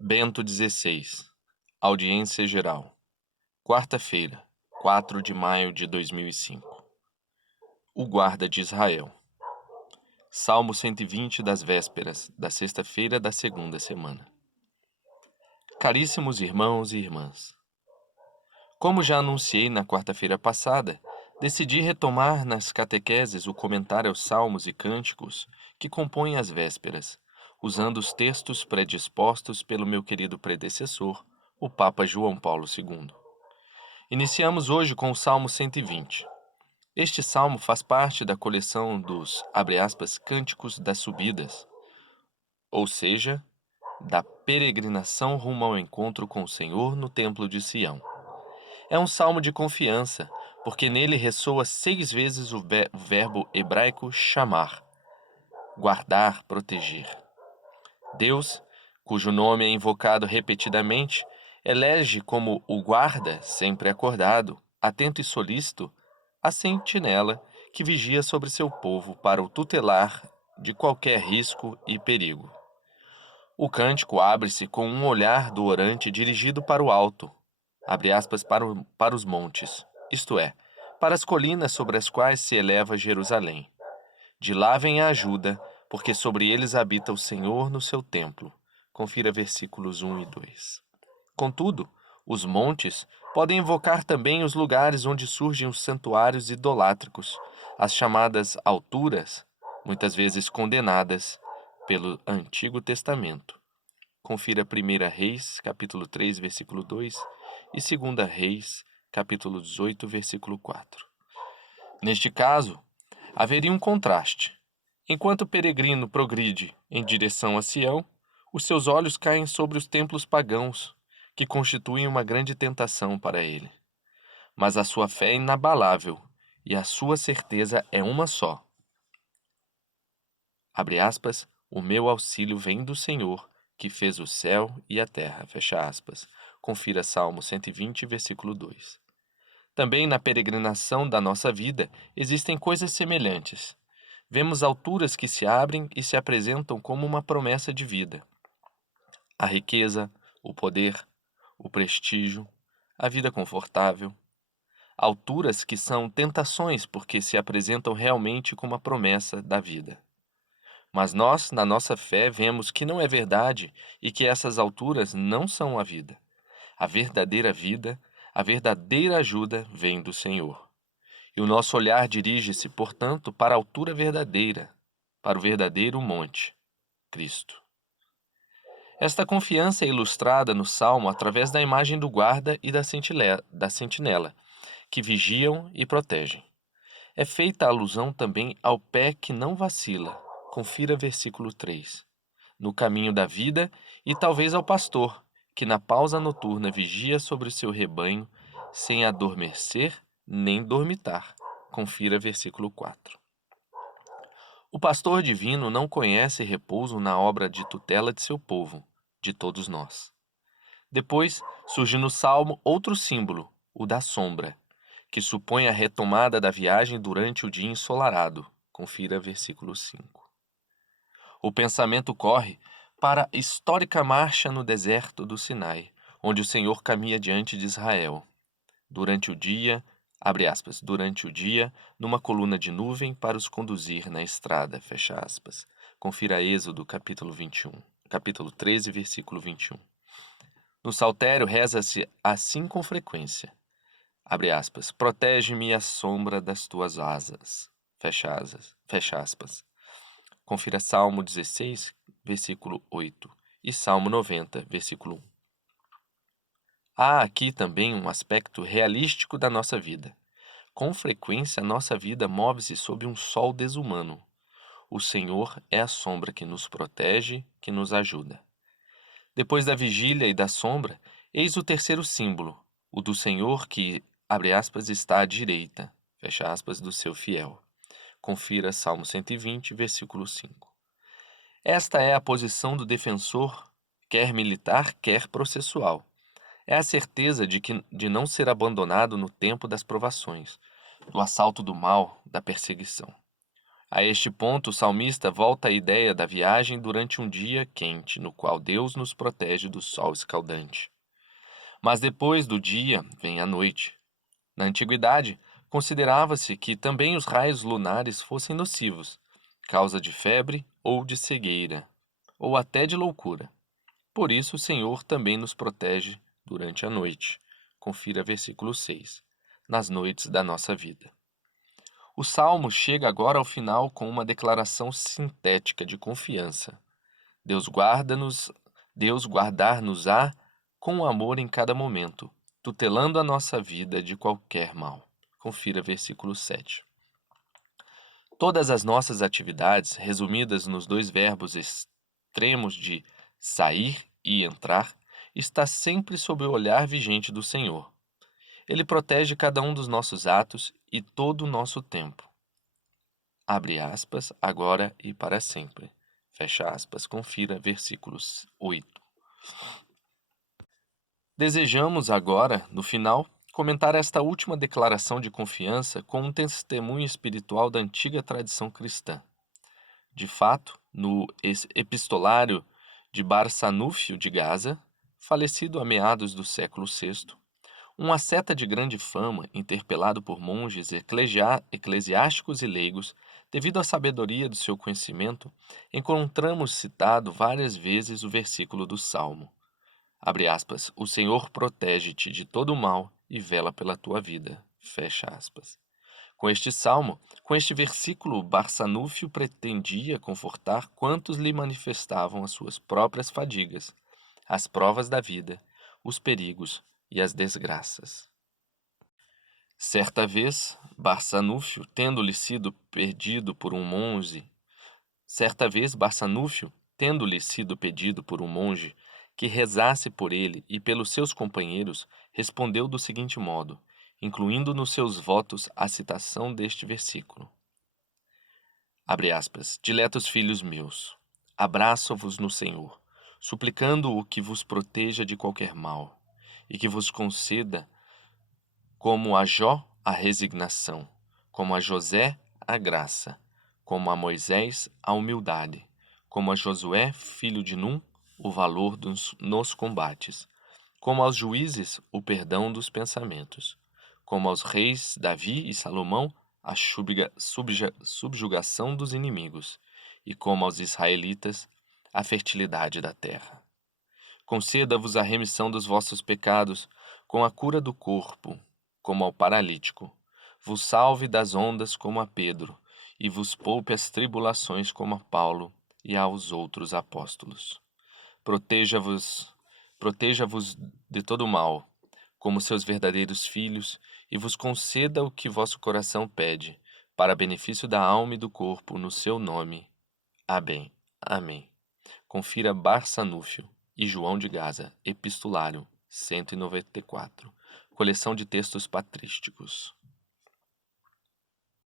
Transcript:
Bento XVI. Audiência Geral. Quarta-feira, 4 de maio de 2005. O Guarda de Israel. Salmo 120 das vésperas, da sexta-feira da segunda semana. Caríssimos irmãos e irmãs, como já anunciei na quarta-feira passada, decidi retomar nas catequeses o comentário aos salmos e cânticos que compõem as vésperas, usando os textos predispostos pelo meu querido predecessor, o Papa João Paulo II. Iniciamos hoje com o Salmo 120. Este salmo faz parte da coleção dos, abre aspas, Cânticos das Subidas, ou seja, da peregrinação rumo ao encontro com o Senhor no Templo de Sião. É um salmo de confiança, porque nele ressoa 6 vezes o verbo hebraico chamar, guardar, proteger. Deus, cujo nome é invocado repetidamente, elege como o guarda, sempre acordado, atento e solícito, a sentinela que vigia sobre seu povo para o tutelar de qualquer risco e perigo. O cântico abre-se com um olhar do orante dirigido para o alto, abre aspas, para os montes, isto é, para as colinas sobre as quais se eleva Jerusalém. De lá vem a ajuda, porque sobre eles habita o Senhor no seu templo. Confira versículos 1 e 2. Contudo, os montes podem invocar também os lugares onde surgem os santuários idolátricos, as chamadas alturas, muitas vezes condenadas pelo Antigo Testamento. Confira 1 Reis, capítulo 3, versículo 2 e 2 Reis, capítulo 18, versículo 4. Neste caso, haveria um contraste. Enquanto o peregrino progride em direção a Sião, os seus olhos caem sobre os templos pagãos, que constituem uma grande tentação para ele. Mas a sua fé é inabalável e a sua certeza é uma só. Abre aspas, o meu auxílio vem do Senhor, que fez o céu e a terra. Fecha aspas. Confira Salmo 120, versículo 2. Também na peregrinação da nossa vida existem coisas semelhantes. Vemos alturas que se abrem e se apresentam como uma promessa de vida. A riqueza, o poder, o prestígio, a vida confortável. Alturas que são tentações porque se apresentam realmente como a promessa da vida. Mas nós, na nossa fé, vemos que não é verdade e que essas alturas não são a vida. A verdadeira vida, a verdadeira ajuda vem do Senhor. E o nosso olhar dirige-se, portanto, para a altura verdadeira, para o verdadeiro monte, Cristo. Esta confiança é ilustrada no Salmo através da imagem do guarda e da sentinela, que vigiam e protegem. É feita alusão também ao pé que não vacila. Confira versículo 3. No caminho da vida e talvez ao pastor, que na pausa noturna vigia sobre o seu rebanho, sem adormecer nem dormitar. Confira versículo 4. O pastor divino não conhece repouso na obra de tutela de seu povo, de todos nós. Depois surge no Salmo outro símbolo, o da sombra, que supõe a retomada da viagem durante o dia ensolarado. Confira versículo 5. O pensamento corre para a histórica marcha no deserto do Sinai, onde o Senhor caminha diante de Israel. Durante o dia, abre aspas, durante o dia, numa coluna de nuvem para os conduzir na estrada, fecha aspas. Confira Êxodo, capítulo 21, capítulo 13, versículo 21. No saltério reza-se assim com frequência. Abre aspas, protege-me à sombra das tuas asas, fecha aspas. Confira Salmo 16, versículo 8 e Salmo 90, versículo 1. Há aqui também um aspecto realístico da nossa vida. Com frequência, nossa vida move-se sob um sol desumano. O Senhor é a sombra que nos protege, que nos ajuda. Depois da vigília e da sombra, eis o terceiro símbolo, o do Senhor que, abre aspas, está à direita, fecha aspas, do seu fiel. Confira Salmo 120, versículo 5. Esta é a posição do defensor, quer militar, quer processual. É a certeza de não ser abandonado no tempo das provações, do assalto do mal, da perseguição. A este ponto, o salmista volta à ideia da viagem durante um dia quente, no qual Deus nos protege do sol escaldante. Mas depois do dia vem a noite. Na antiguidade, considerava-se que também os raios lunares fossem nocivos, causa de febre ou de cegueira, ou até de loucura. Por isso o Senhor também nos protege durante a noite. Confira versículo 6. Nas noites da nossa vida. O salmo chega agora ao final com uma declaração sintética de confiança. Deus guarda-nos, Deus guardar-nos-á com amor em cada momento, tutelando a nossa vida de qualquer mal. Confira versículo 7. Todas as nossas atividades, resumidas nos dois verbos extremos de sair e entrar, está sempre sob o olhar vigente do Senhor. Ele protege cada um dos nossos atos e todo o nosso tempo. Abre aspas, agora e para sempre. Fecha aspas, confira versículos 8. Desejamos agora, no final, comentar esta última declaração de confiança com um testemunho espiritual da antiga tradição cristã. De fato, no epistolário de Barçanúfio de Gaza, falecido a meados do século VI, um asceta de grande fama, interpelado por monges eclesiásticos e leigos, devido à sabedoria do seu conhecimento, encontramos citado várias vezes o versículo do Salmo. Abre aspas, o Senhor protege-te de todo o mal e vela pela tua vida. Fecha aspas. Com este salmo, com este versículo, Barçanúfio pretendia confortar quantos lhe manifestavam as suas próprias fadigas, as provas da vida, os perigos e as desgraças. Certa vez, Barçanúfio, tendo-lhe sido pedido por um monge que rezasse por ele e pelos seus companheiros, respondeu do seguinte modo, incluindo nos seus votos a citação deste versículo. Abre aspas, diletos filhos meus, abraço-vos no Senhor, suplicando-o que vos proteja de qualquer mal, e que vos conceda, como a Jó, a resignação, como a José, a graça, como a Moisés, a humildade, como a Josué, filho de Num, o valor nos combates, como aos juízes, o perdão dos pensamentos, como aos reis Davi e Salomão, a subjugação dos inimigos, e como aos israelitas, a fertilidade da terra. Conceda-vos a remissão dos vossos pecados, com a cura do corpo, como ao paralítico. Vos salve das ondas como a Pedro, e vos poupe as tribulações como a Paulo e aos outros apóstolos. Proteja-vos de todo mal, como seus verdadeiros filhos, e vos conceda o que vosso coração pede, para benefício da alma e do corpo, no seu nome. Amém. Amém. Confira Barçanúfio e João de Gaza, Epistolário 194, coleção de textos patrísticos.